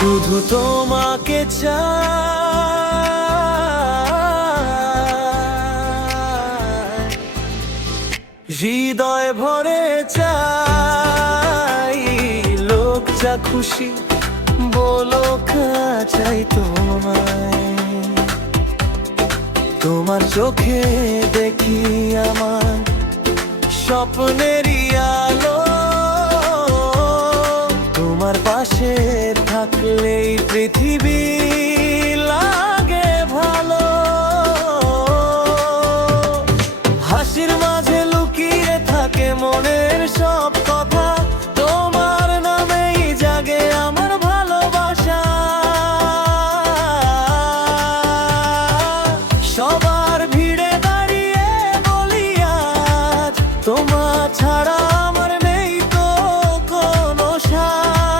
শুধু তোমাকে চাই, হৃদয় ভরে চাই। লোক যা খুশি বলো, চাই তোমায়। তোমার চোখে দেখি আমার স্বপ্নেরই আলো। তোমার পাশে থাকলেই পৃথিবী লাগে ভালো। হাসির মাঝে লুকিয়ে থাকে মনের সব কথা। তোমার নামেই জাগে আমার ভালোবাসা। সবার ভিড়ে দাঁড়িয়ে বলি আজ, তোমার ছাড়া আমার নেই তো কোনো সাথ।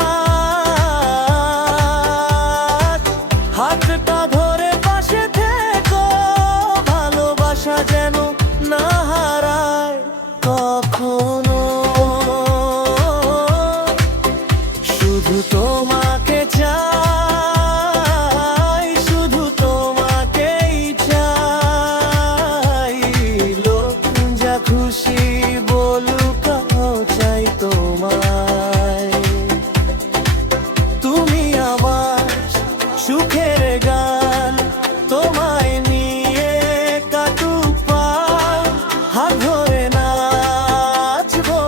হাতটা ধরে পাশে থেকো, ভালোবাসা যেন না হারায় কখনো। শুধু তোমাকে চাই, শুধু তোমাকেই চাই। লোক যা খুশি বলুক, চাই তোমায়। তুমি আমার সুখের গান, তোমায় নিয়ে কাটুক পার। হাত ধরে নাচবো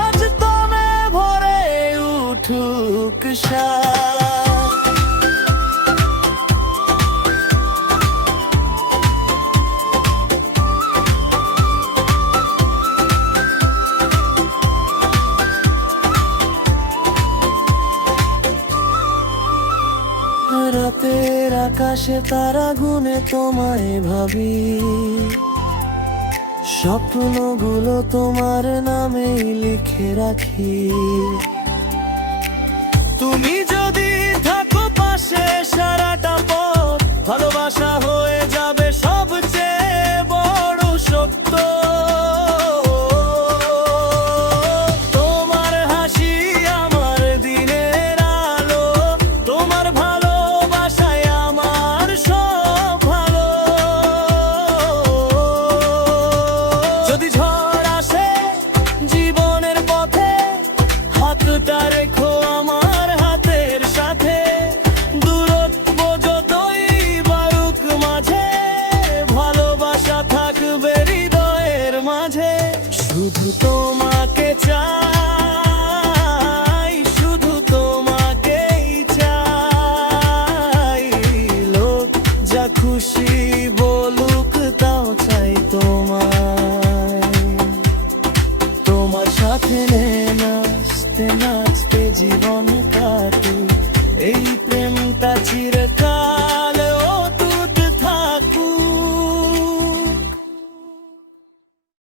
আজ, তুমি ভরে উঠুক সাজ। রাতের আকাশে তারা গুনে তোমায় ভাবি। স্বপ্নগুলো তোমার নামে লিখে রাখি। তুমি যদি থাকো পাশে সারাটা পথ, ভালোবাসা হয়ে যাবে সবচেয়ে বড় সত্য। তোমার হাসি আমার দিনের আলো। তোমার ভালোবাসায় আমার সব ভালো। যদি ঝড় আসে জীবনের পথে, হাতটা রেখো আমার হাতের সাথে। দূরত্ব যতই বাড়ুক মাঝে, ভালোবাসা থাকবে হৃদয়ের মাঝে। শুধু তোমাকে চাই, শুধু তোমাকেই চাই। লোক যা খুশি বলুক, তাও চাই তোমায়। তোমার সাথে নাচতে নাচতে জীবন কাটুক।